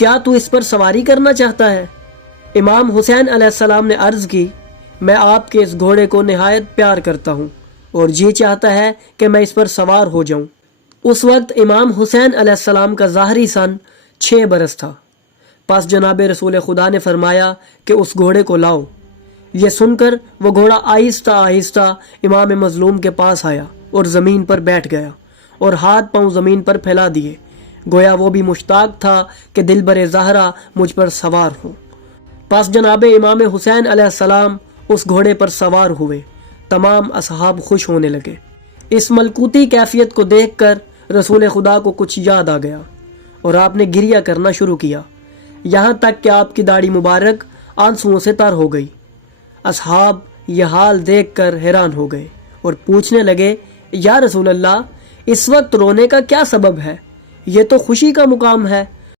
क्या तू इस पर सवारी करना चाहता है? इमाम हुसैन अलैहिस्सलाम ने अर्ज़ की, मैं आपके इस घोड़े को निहायत प्यार करता हूँ और जी चाहता है कि मैं इस पर सवार हो जाऊँ। उस वक्त इमाम हुसैन अलैहिस्सलाम का ज़ाहरी सन 6 बरस था। पास जनाब रसूल खुदा ने फरमाया कि उस घोड़े को लाओ। ये सुनकर वो घोड़ा आहिस्ता आहिस्ता इमाम मज़लूम के पास आया और ज़मीन पर बैठ गया और हाथ पांव ज़मीन पर फैला दिए, गोया वो भी मुश्ताक था कि दिल बरे ज़हरा मुझ पर सवार हो। पास जनाब इमाम हुसैन अलैहिस्सलाम उस घोड़े पर सवार हुए। तमाम असहाब खुश होने लगे। इस मलकूती कैफियत को देखकर रसूल खुदा को कुछ याद आ गया और आपने गिरिया करना शुरू किया, यहाँ तक कि आपकी दाढ़ी मुबारक आंसुओं से तर हो गई। असहाब यह हाल देखकर हैरान हो गए और पूछने लगे, या रसूल अल्लाह, इस वक्त रोने का क्या सबब है? ये तो खुशी का मुकाम है।